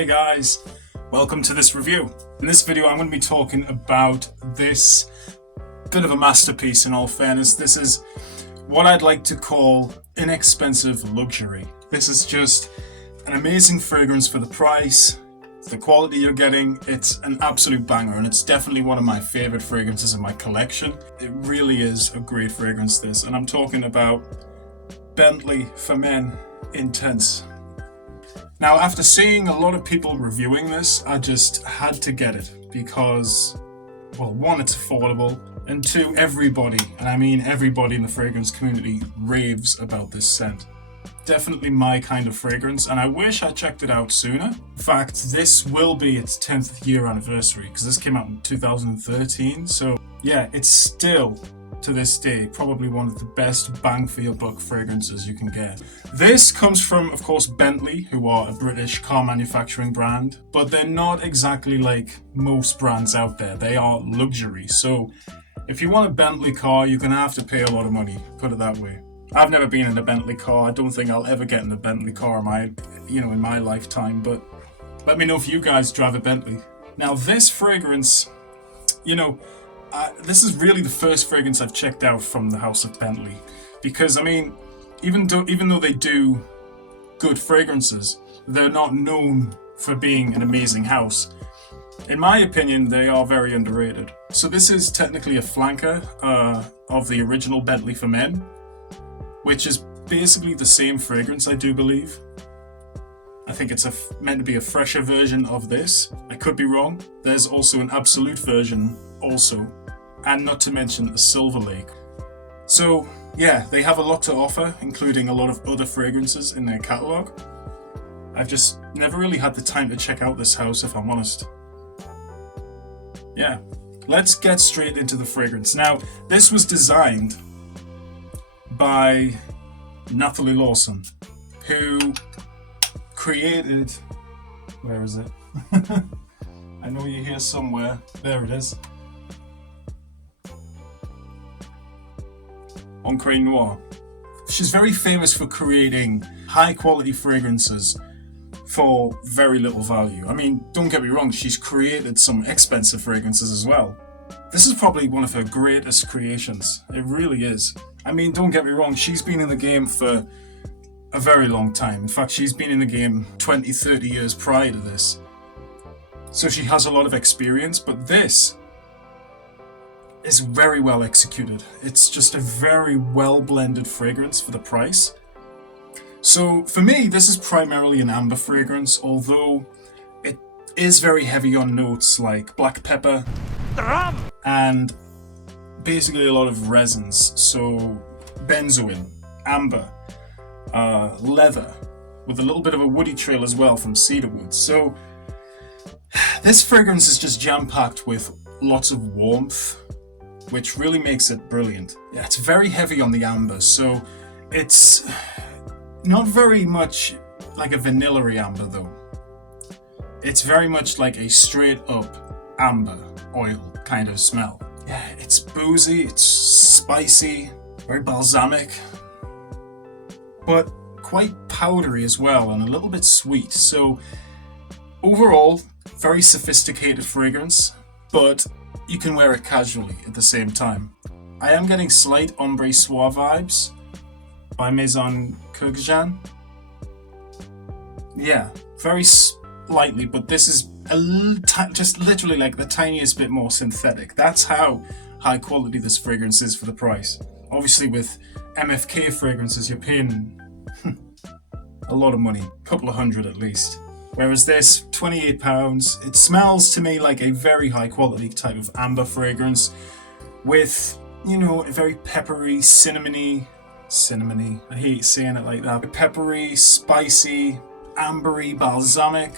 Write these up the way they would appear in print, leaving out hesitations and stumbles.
Hey guys, welcome to this review. In this video I'm going to be talking about this bit of a masterpiece. In all fairness, this is what I'd like to call inexpensive luxury. This is just an amazing fragrance for the price, the quality you're getting. It's an absolute banger, and it's definitely one of my favorite fragrances in my collection. It really is a great fragrance, this, and I'm talking about Bentley for Men Intense. Now, after seeing a lot of people reviewing this, I just had to get it because, well, one, it's affordable, and two, everybody, and I mean everybody in the fragrance community, raves about this scent. Definitely my kind of fragrance, and I wish I checked it out sooner. In fact, this will be its 10th year anniversary because this came out in 2013, so yeah, it's still, to this day, probably one of the best bang for your buck fragrances you can get. This comes from, of course, Bentley, who are a British car manufacturing brand, but they're not exactly like most brands out there. They are luxury. So if you want a Bentley car, you're gonna have to pay a lot of money, put it that way. I've never been in a Bentley car. I don't think I'll ever get in a Bentley car in my lifetime, but let me know if you guys drive a Bentley. Now this fragrance, this is really the first fragrance I've checked out from the house of Bentley, because I mean, even though they do good fragrances, they're not known for being an amazing house. In my opinion, they are very underrated. So this is technically a flanker of the original Bentley for Men, which is basically the same fragrance, I do believe. I think it's meant to be a fresher version of this. I could be wrong. There's also an absolute version also, and not to mention a Silver Lake. So yeah, they have a lot to offer, including a lot of other fragrances in their catalogue. I've just never really had the time to check out this house, if I'm honest. Yeah, let's get straight into the fragrance. Now, this was designed by Natalie Lawson, who created, where is it? I know you're here somewhere. There it is. Encre Noir. She's very famous for creating high quality fragrances for very little value. I mean, don't get me wrong, she's created some expensive fragrances as well. This is probably one of her greatest creations. It really is. I mean, don't get me wrong, she's been in the game for a very long time. In fact, she's been in the game 20, 30 years prior to this. So she has a lot of experience, but this is very well executed. It's just a very well blended fragrance for the price. So for me, this is primarily an amber fragrance, although it is very heavy on notes like black pepper and basically a lot of resins. So benzoin, amber, leather, with a little bit of a woody trail as well from cedarwood. So this fragrance is just jam-packed with lots of warmth, which really makes it brilliant. Yeah, it's very heavy on the amber, so it's not very much like a vanilla-y amber though. It's very much like a straight up amber oil kind of smell. Yeah, it's boozy, it's spicy, very balsamic, but quite powdery as well, and a little bit sweet. So overall, very sophisticated fragrance, but you can wear it casually at the same time. I am getting slight Ombre Soir vibes by Maison Kurkdjian. Yeah, very slightly, but this is just literally like the tiniest bit more synthetic. That's how high quality this fragrance is for the price. Obviously with MFK fragrances, you're paying a lot of money, a couple of hundred at least. Whereas this, £28, it smells to me like a very high quality type of amber fragrance with, a very peppery, cinnamony, I hate saying it like that, peppery, spicy, ambery, balsamic,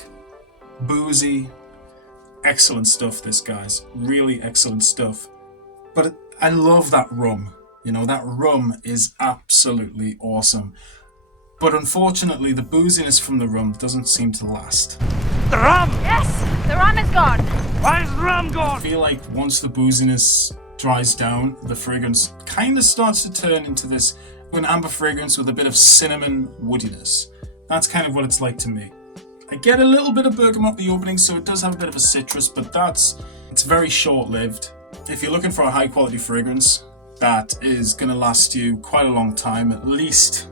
boozy. Excellent stuff, this, guys. Really excellent stuff. But I love that rum. That rum is absolutely awesome. But unfortunately, the booziness from the rum doesn't seem to last. The rum! Yes, the rum is gone. Why is the rum gone? I feel like once the booziness dries down, the fragrance kind of starts to turn into an amber fragrance with a bit of cinnamon woodiness. That's kind of what it's like to me. I get a little bit of bergamot at the opening, so it does have a bit of a citrus, but it's very short-lived. If you're looking for a high-quality fragrance that is going to last you quite a long time, at least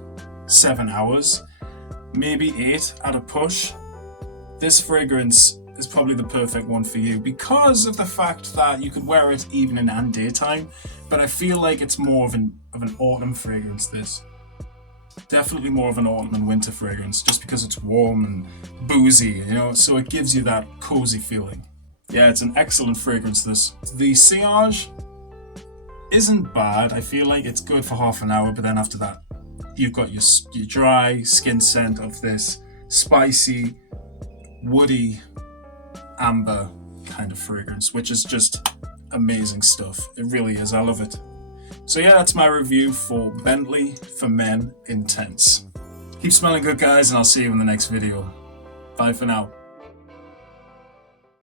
7 hours, maybe 8 at a push, this fragrance is probably the perfect one for you because of the fact that you could wear it evening and daytime, but I feel like it's more of an autumn fragrance, this. Definitely more of an autumn and winter fragrance, just because it's warm and boozy, you know, so it gives you that cozy feeling. Yeah, it's an excellent fragrance, this. The sillage isn't bad. I feel like it's good for half an hour, but then after that, you've got your dry skin scent of this spicy, woody, amber kind of fragrance, which is just amazing stuff. It really is. I love it. So yeah, that's my review for Bentley for Men Intense. Keep smelling good, guys, and I'll see you in the next video. Bye for now.